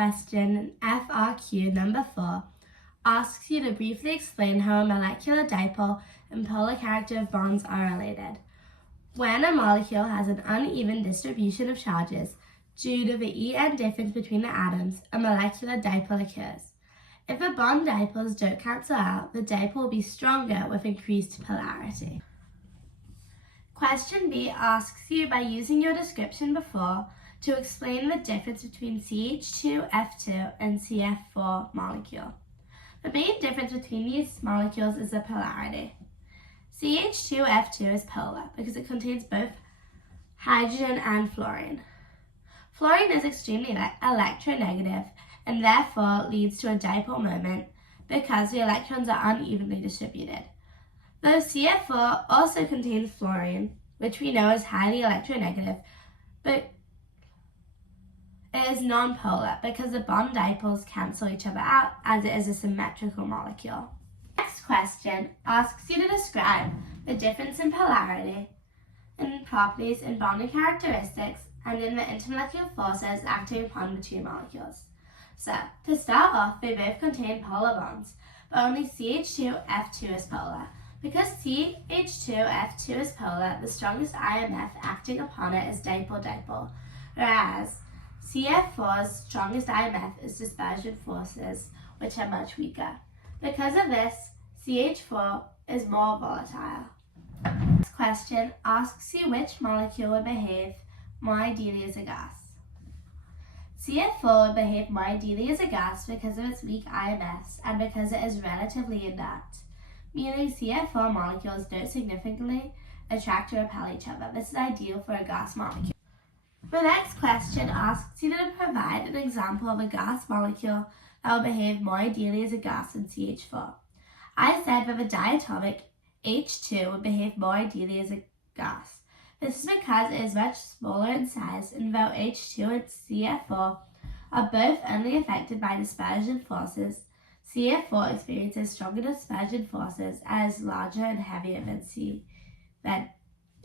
question, FRQ number 4, asks you to briefly explain how a molecular dipole and polar character of bonds are related. When a molecule has an uneven distribution of charges due to the En difference between the atoms, a molecular dipole occurs. If the bond dipoles don't cancel out, the dipole will be stronger with increased polarity. Question B asks you, by using your description before, to explain the difference between CH2F2 and CF4 molecule. The main difference between these molecules is the polarity. CH2F2 is polar because it contains both hydrogen and fluorine. Fluorine is extremely electronegative and therefore leads to a dipole moment because the electrons are unevenly distributed. Though CF4 also contains fluorine, which we know is highly electronegative, but it is nonpolar because the bond dipoles cancel each other out as it is a symmetrical molecule. Next question asks you to describe the difference in polarity and properties in bonding characteristics and in the intermolecular forces acting upon the two molecules. So, to start off, they both contain polar bonds, but only CH2F2 is polar. Because CH2F2 is polar, the strongest IMF acting upon it is dipole-dipole, whereas CF4's strongest IMF is dispersion forces, which are much weaker. Because of this, CH4 is more volatile. This question asks you which molecule would behave more ideally as a gas. CF4 would behave more ideally as a gas because of its weak IMFs and because it is relatively inert, meaning CF4 molecules don't significantly attract or repel each other. This is ideal for a gas molecule. The next question asks you to provide an example of a gas molecule that will behave more ideally as a gas than CH4. I said that the diatomic H2 would behave more ideally as a gas. This is because it is much smaller in size, and though H2 and CF4 are both only affected by dispersion forces, CF4 experiences stronger dispersion forces and is larger and heavier than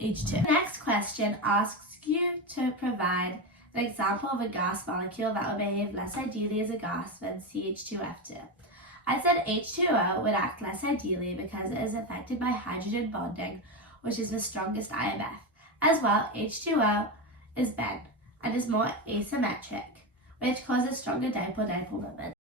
H2. The next question asks you to provide an example of a gas molecule that will behave less ideally as a gas than CH2F2. I said H2O would act less ideally because it is affected by hydrogen bonding, which is the strongest IMF. As well, H2O is bent and is more asymmetric, which causes stronger dipole-dipole moment.